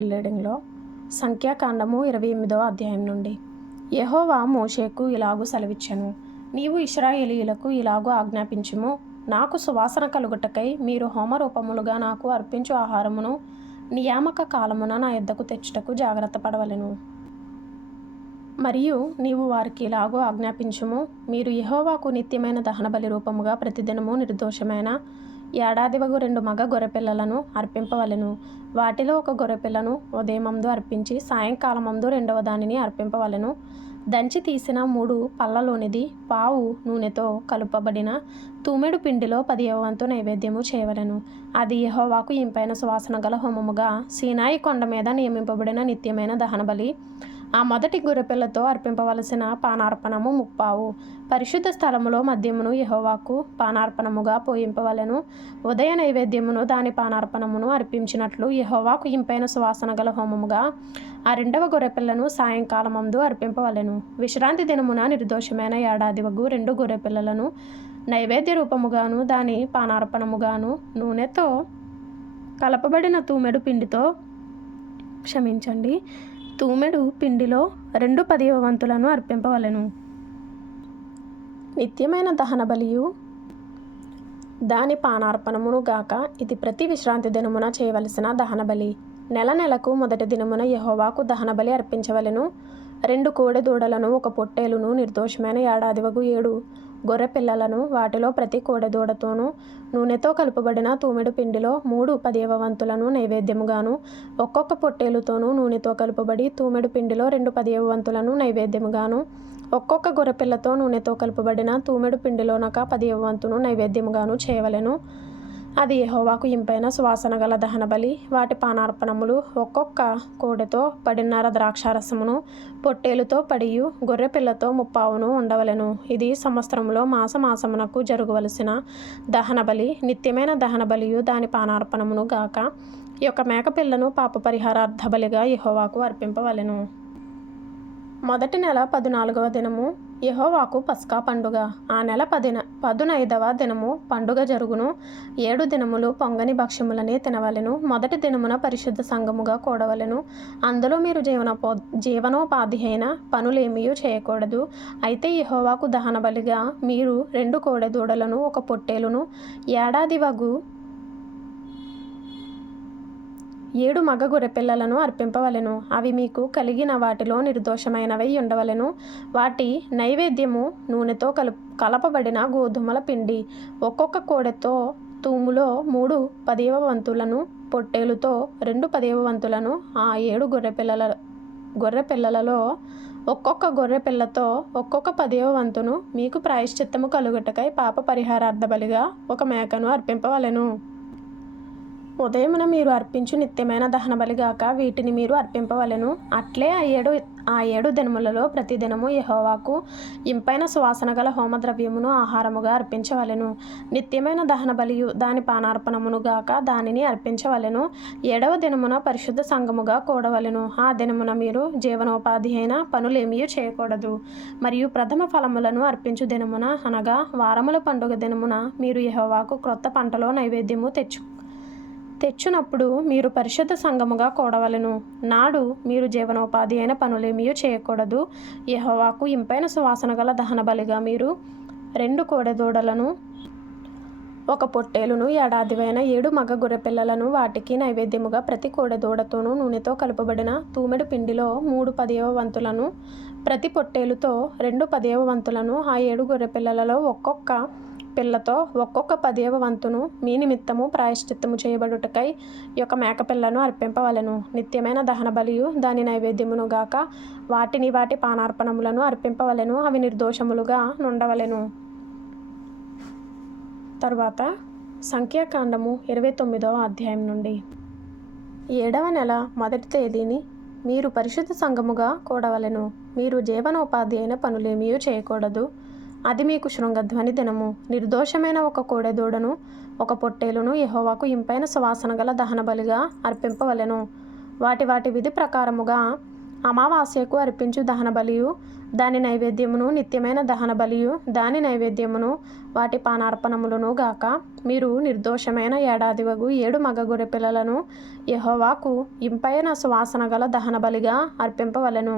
రీడింగ్లో సంఖ్యాకాండము 28వ అధ్యాయం నుండి. యెహోవా మోషేకు ఇలాగు సెలవిచ్చెను, నీవు ఇశ్రాయేలీయులకు ఇలాగు ఆజ్ఞాపించుము, నాకు సువాసన కలుగుటకై మీరు హోమరూపములుగా నాకు అర్పించు ఆహారమును నియామక కాలమున నా యొద్దకు తెచ్చుటకు జాగ్రత్త పడవలెను. మరియు నీవు వారికి ఇలాగూ ఆజ్ఞాపించుము, మీరు యెహోవాకు నిత్యమైన దహనబలి రూపముగా ప్రతిదినము నిర్దోషమైన ఏడాదివగు 2 మగ గొర్రెపిల్లలను అర్పింపవలెను. వాటిలో ఒక గొర్రెపిల్లను ఉదయమందు అర్పించి సాయంకాలమందు రెండవ దానిని అర్పింపవలెను. దంచి తీసిన 3 పళ్ళలోనిది పావు నూనెతో కలుపబడిన తూమెడు పిండిలో 10వ వంతు నైవేద్యము చేయవలెను. అది యెహోవాకు ఇంపైన సువాసన గల హోమముగా సీనాయి కొండ మీద నియమింపబడిన నిత్యమైన దహనబలి. ఆ మొదటి గొర్రెపిల్లతో అర్పింపవలసిన పానార్పణము 30. పరిశుద్ధ స్థలములో మద్యమును యెహోవాకు పానార్పణముగా పోయింపవలెను. ఉదయ నైవేద్యమును దాని పానార్పణమును అర్పించినట్లు యెహోవాకు ఇంపైన సువాసన గల హోమముగా ఆ 2వ గొర్రెపిల్లను సాయంకాలమందు అర్పింపవలెను. విశ్రాంతి దినమున నిర్దోషమైన ఏడాదివగు 2 గొర్రెపిల్లలను నైవేద్య రూపముగాను దాని పానార్పణముగాను నూనెతో కలపబడిన తూమెడు పిండిలో 2 10వ వంతులను అర్పింపవలెను. నిత్యమైన దహన బలియు దాని పానార్పణమును గాక ఇది ప్రతి విశ్రాంతి దినమున చేయవలసిన దహనబలి. నెలకు మొదటి దినమున యెహోవాకు దహనబలి అర్పించవలెను. 2 కోడె దూడలను 1 పొట్టేలును నిర్దోషమైన ఏడాదివగు 7 గొర్రె పిల్లలను వాటిలో ప్రతి కోడెదూడతోనూ నూనెతో కలుపబడిన తూమెడు పిండిలో 3 10వ వంతులను నైవేద్యముగాను, ఒక్కొక్క పొట్టేలుతోనూ నూనెతో కలుపబడి తూమెడు పిండిలో 2 10వ వంతులను నైవేద్యముగాను, ఒక్కొక్క గొర్రెపిల్లతో నూనెతో కలుపబడిన తూమెడు పిండిలోనొక 10వ వంతును నైవేద్యముగాను చేయవలెను. అది యెహోవాకు ఇంపైన సువాసన గల దహనబలి. వాటి పానార్పణములు ఒక్కొక్క కోడెతో 10.5 ద్రాక్షారసమును, పొట్టేలుతో 10 గొర్రెపిల్లతో 30 ఉండవలెను. ఇది సంవత్సరములో మాసమునకు జరుగువలసిన దహనబలి. నిత్యమైన దహనబలియు దాని పానార్పణమును గాక ఈ యొక్క మేకపిల్లను పాపపరిహారార్థ బలిగా యెహోవాకు అర్పింపవలెను. మొదటి నెల 14వ దినము యెహోవాకు పస్కా పండుగ. ఆ నెల 15వ దినము పండుగ జరుగును. 7 దినములు పొంగని భక్ష్యములనే తినవలెను. మొదటి దినమున పరిశుద్ధ సంఘముగా కూడవలెను. అందులో మీరు జీవనోపాధి అయిన పనులేమీ చేయకూడదు. అయితే యెహోవాకు దహన బలిగా మీరు 2 కోడెదూడలను 1 పొట్టేలును ఏడాదివగు 7 మగ గొర్రెపిల్లలను అర్పింపవలెను. అవి మీకు కలిగిన వాటిలో నిర్దోషమైనవై ఉండవలెను. వాటి నైవేద్యము నూనెతో కలపబడిన గోధుమల పిండి. ఒక్కొక్క కోడెతో తూములో 3 10వ వంతులను, పొట్టేలుతో 2 10వ వంతులను, ఆ 7 గొర్రెపిల్లలలో ఒక్కొక్క గొర్రెపిల్లతో ఒక్కొక్క 10వ వంతును మీకు ప్రాయశ్చిత్తము కలుగుటకై పాప పరిహారార్థ బలిగా 1 మేకను అర్పింపవలెను. ఉదయమున మీరు అర్పించు నిత్యమైన దహనబలిగాక వీటిని మీరు అర్పింపవలెను. అట్లే ఆ ఏడు దినములలో ప్రతిదినము యెహోవాకు ఇంపైన సువాసన గల హోమద్రవ్యమును ఆహారముగా అర్పించవలెను. నిత్యమైన దహనబలియు దాని పానార్పణమును గాక దానిని అర్పించవలెను. 7వ దినమున పరిశుద్ధ సంఘముగా కూడవలెను. ఆ దినమున మీరు జీవనోపాధి అయిన పనులేమీ చేయకూడదు. మరియు ప్రథమ ఫలములను అర్పించు దినమున అనగా వారముల పండుగ దినమున మీరు యెహోవాకు క్రొత్త పంటలో నైవేద్యము తెచ్చునప్పుడు మీరు పరిశుద్ధ సంఘముగా కూడవలెను. నాడు మీరు జీవనోపాధి అయిన పనులేమీ చేయకూడదు. యెహోవాకు ఇంపైన సువాసన గల దహనబలిగా మీరు 2 కోడెదూడలను 1 పొట్టేలును ఏడాదివైన 7 మగ గొర్రెపిల్లలను వాటికి నైవేద్యముగా ప్రతి కోడెదూడతోనూ నూనెతో కలుపబడిన తూమెడు పిండిలో 3 10వ వంతులను, ప్రతి పొట్టేలుతో 2 10వ వంతులను, ఆ 7 గొర్రెపిల్లలలో ఒక్కొక్క పిల్లతో ఒక్కొక్క 10వ వంతును మీ నిమిత్తము ప్రాయశ్చిత్తము చేయబడుటకై ఈ యొక్క మేకపిల్లను అర్పింపవలెను. నిత్యమైన దహన బలియు దాని నైవేద్యమును గాక వాటి పానార్పణములను అర్పింపవలెను. అవి నిర్దోషములుగా నుండవలెను. తరువాత సంఖ్యాకాండము 29వ అధ్యాయం నుండి. 7వ నెల మొదటి తేదీని మీరు పరిశుద్ధ సంఘముగా కూడవలెను. మీరు జీవనోపాధి అయిన పనులేమీ చేయకూడదు. అది మీకు శృంగధ్వని దినము. నిర్దోషమైన 1 కోడెదూడను 1 పొట్టేలును యెహోవాకు ఇంపైన సువాసన గల దహనబలిగా అర్పింపవలెను. వాటి విధి ప్రకారముగా అమావాస్యకు అర్పించు దహన బలియు దాని నైవేద్యమును, నిత్యమైన దహన బలియు దాని నైవేద్యమును, వాటి పానార్పణములను గాక. మీరు నిర్దోషమైన ఏడాదివగు 7 మగ గొర్రె పిల్లలను యెహోవాకు ఇంపైన సువాసన గల దహన బలిగా అర్పింపవలెను.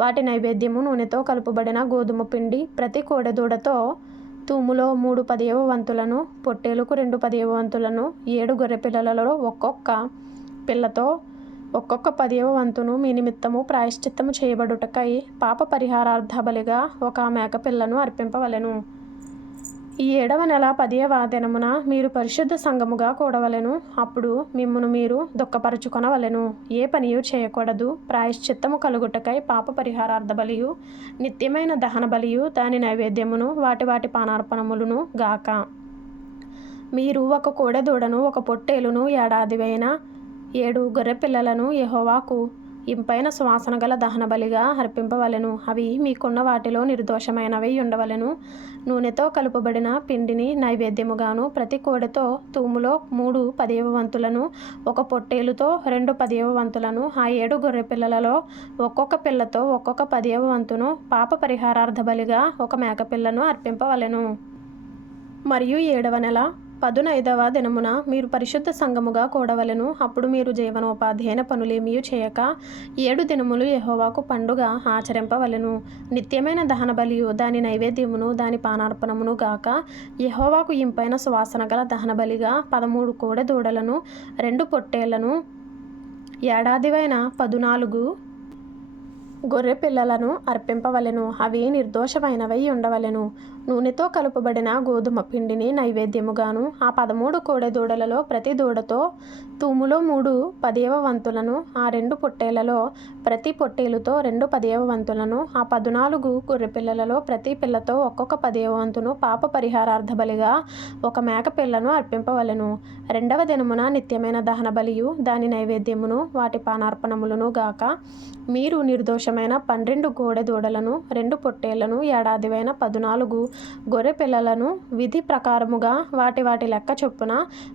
వాటి నైవేద్యము నూనెతో కలుపబడిన గోధుమ పిండి, ప్రతి కోడెదూడతో తూములో 3 10వ వంతులను, పొట్టేలుకు 2 10వ వంతులను, 7 గొర్రె పిల్లలలో ఒక్కొక్క పిల్లతో ఒక్కొక్క 10వ వంతును మీ నిమిత్తము ప్రాయశ్చిత్తము చేయబడుటకై పాప పరిహారార్థ బలిగా ఒక మేకపిల్లను అర్పింపవలెను. ఈ 7వ నెల 10వ దినమున మీరు పరిశుద్ధ సంఘముగా కూడవలెను. అప్పుడు మిమ్మును మీరు దుఃఖపరచుకొనవలెను. ఏ పనియు చేయకూడదు. ప్రాయశ్చిత్తము కలుగుటకై పాప పరిహారార్థ బలియు, నిత్యమైన దహన బలియు దాని నైవేద్యమును, వాటి పానార్పణములను గాక. మీరు ఒక కోడెదూడను, ఒక పొట్టేలును, ఏడాదివైన 7 గొర్రె పిల్లలను యెహోవాకు ఇంపైన సువాసన గల దహన బలిగా అర్పింపవలెను. అవి మీకున్న వాటిలో నిర్దోషమైనవి ఉండవలెను. నూనెతో కలుపబడిన పిండిని నైవేద్యముగాను, ప్రతి కోడెతో తూములో 3 10వ వంతులను, ఒక పొట్టేలుతో 2 10వ వంతులను, ఆ 7 గొర్రె పిల్లలలో ఒక్కొక్క పిల్లతో ఒక్కొక్క 10వ వంతును పాప పరిహారార్థ బలిగా ఒక మేకపిల్లను అర్పింపవలెను. మరియు 7వ నెల 15వ దినమున మీరు పరిశుద్ధ సంఘముగా కూడవలెను. అప్పుడు మీరు జీవనోపాధ్యాయ పనులేమియూ చేయక 7 దినములు యెహోవాకు పండుగ ఆచరింపవలెను. నిత్యమైన దహన బలియు దాని నైవేద్యమును, దాని పానార్పణమును గాక. యెహోవాకు ఇంపైన సువాసన గల దహన బలిగా 13 కోడె దూడలను, 2 పొట్టేళ్లను, ఏడాదివైన 14 గొర్రె పిల్లలను అర్పింపవలెను. అవి నిర్దోషమైనవై ఉండవలెను. నూనెతో కలుపబడిన గోధుమ పిండిని నైవేద్యముగాను, ఆ 13 కోడెదూడలలో ప్రతి దూడతో తూములో 3 10వ వంతులను, ఆ 2 పొట్టేళ్లలో ప్రతి పొట్టేలుతో 2 10వ వంతులను, ఆ 14 గొర్రె పిల్లలలో ప్రతి పిల్లతో ఒక్కొక్క 10వ వంతును పాప పరిహారార్థ బలిగా ఒక మేక పిల్లను అర్పింపవలెను. 2వ దినమున నిత్యమైన దహన బలియు దాని నైవేద్యమును, వాటి పానార్పణములను గాక. మీరు నిర్దోషమైన 12 కోడె దూడలను, 2 పొట్టేళ్లను, ఏడాదివైన 14 గొర్రె పిల్లలను విధి ప్రకారముగా వాటి లెక్క చొప్పున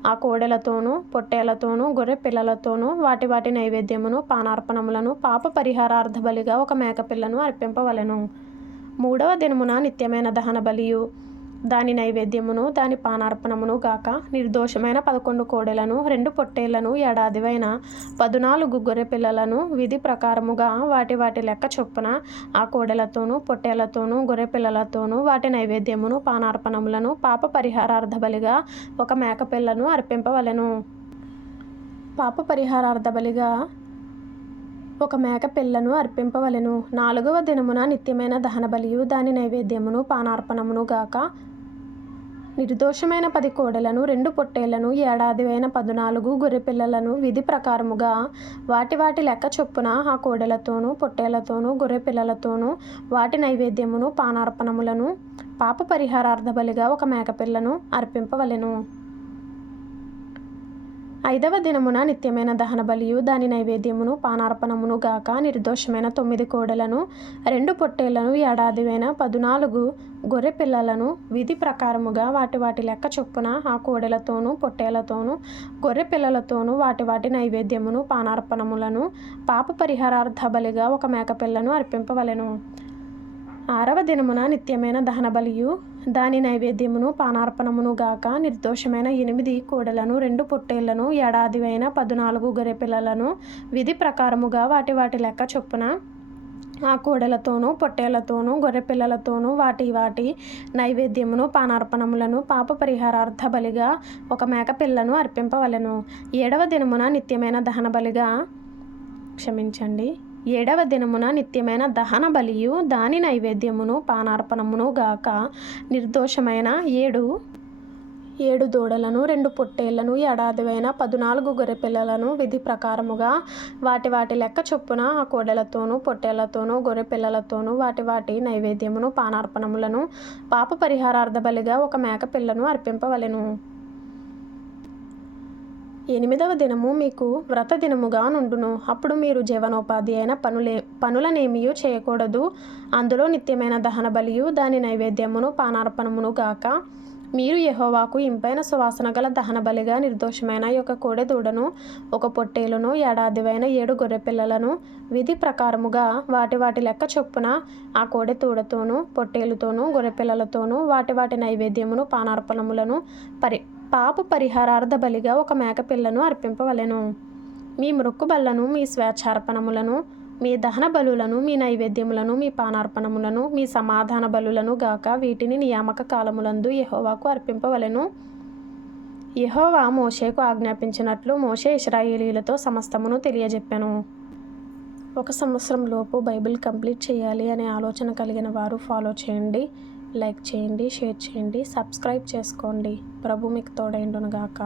ఆ కోడెలతోనూ, పొట్టేళ్లతోనూ, గొర్రె పిల్లలతోనూ వాటి నైవేద్యమును, పానార్పణములను పాప పరిహారార్థ బలిగా ఒక మేకపిల్లను అర్పింపవలెను. 3వ దినమున నిత్యమైన దహన బలియు దాని నైవేద్యమును, దాని పానార్పణమును గాక. నిర్దోషమైన 11 కోడెలను, 2 పొట్టేళ్లను, ఏడాదివైన 14 గొర్రె పిల్లలను విధి ప్రకారముగా వాటి లెక్క చొప్పున ఆ కోడెలతోనూ, పొట్టేళ్లతోనూ, గొర్రె పిల్లలతోనూ వాటి నైవేద్యమును, పానార్పణములను పాప పరిహారార్థ బలిగా ఒక మేకపిల్లను అర్పింపవలెను. పాప పరిహారార్థ బలిగా ఒక మేక పిల్లను అర్పింపవలెను. 4వ దినమున నిత్యమైన దహన బలియు దాని నైవేద్యమును, పానార్పణమును గాక. నిర్దోషమైన 10 కోడెలను, 2 పొట్టేళ్లను, ఏడాదివైన 14 గొర్రె పిల్లలను విధి ప్రకారముగా వాటి లెక్క చొప్పున ఆ కోడెలతోనూ, పొట్టేళ్లతోనూ, గొర్రె పిల్లలతోనూ వాటి నైవేద్యమును, పానార్పణములను పాప పరిహారార్థ బలిగా ఒక మేకపిల్లను అర్పింపవలెను. 5వ దినమున నిత్యమైన దహన బలియు దాని నైవేద్యమును, పానార్పణమును గాక. నిర్దోషమైన 9 కోడెలను, 2 పొట్టేళ్లను, ఏడాదివైన 14 గొర్రె పిల్లలను విధి ప్రకారముగా వాటి లెక్క చొప్పున ఆ కోడెలతోనూ, పొట్టేళ్లతోనూ, గొర్రె పిల్లలతోనూ వాటి నైవేద్యమును, పానార్పణములను పాప పరిహారార్థ బలిగా ఒక మేకపిల్లను అర్పింపవలెను. 6వ దినమున నిత్యమైన దహన బలియు దాని నైవేద్యమును, పానార్పణమును గాక. నిర్దోషమైన 8 కోడెలను, 2 పొట్టేళ్లను, ఏడాదివైన 14 గొర్రె పిల్లలను విధి ప్రకారముగా వాటి లెక్క చొప్పున ఆ కోడెలతోనూ, పొట్టేళ్లతోనూ, గొర్రె పిల్లలతోనూ వాటి నైవేద్యమును, పానార్పణములను పాప పరిహారార్థ బలిగా ఒక మేక పిల్లను అర్పింపవలెను. 7వ దినమున నిత్యమైన దహన బలిగా 7వ దినమున నిత్యమైన దహన బలియు దాని నైవేద్యమును, పానార్పణమును గాక. నిర్దోషమైన 7 దూడలను, 2 పొట్టేళ్లను, ఏడాదివైన 14 గొర్రె పిల్లలను విధి ప్రకారముగా వాటి లెక్క చొప్పున ఆ కోడెలతోనూ, పొట్టేళ్లతోనూ, గొర్రె పిల్లలతోనూ వాటి నైవేద్యమును, పానార్పణములను పాప పరిహారార్థ బలిగా ఒక మేక పిల్లను అర్పింపవలెను. 8వ దినము మీకు వ్రత దినముగా నుండును. అప్పుడు మీరు జీవనోపాధి అయిన పనులనేమియూ చేయకూడదు. అందులో నిత్యమైన దహన బలియు దాని నైవేద్యమును, పానార్పణమును గాక. మీరు యెహోవాకు ఇంపైన సువాసన గల దహన బలిగా నిర్దోషమైన ఒక కోడె దూడను, ఒక పొట్టేలును, ఏడాదివైన 7 గొర్రెపిల్లలను విధి ప్రకారముగా వాటి లెక్క చొప్పున ఆ కోడె దూడతోనూ పొట్టేలుతోనూ గొర్రెపిల్లలతోనూ వాటి నైవేద్యమును పానార్పణములను పాప పరిహారార్థ బలిగా ఒక మేకపిల్లను అర్పింపవలెను. మీ మ్రొక్కుబళ్లను, మీ స్వేచ్ఛార్పణములను, మీ దహన బలులను, మీ నైవేద్యములను, మీ పానార్పణములను, మీ సమాధాన బలులను గాక వీటిని నియామక కాలములందు యెహోవాకు అర్పింపవలెను. యెహోవా మోషేకు ఆజ్ఞాపించినట్లు మోషే ఇశ్రాయేలీయులతో సమస్తమును తెలియజెప్పెను. 1 సంవత్సరం లోపు బైబిల్ కంప్లీట్ చేయాలి అనే ఆలోచన కలిగిన వారు ఫాలో చేయండి, లైక్ చేయండి, షేర్ చేయండి, సబ్స్క్రైబ్ చేసుకోండి. ప్రభు మీకు తోడైండును గాక.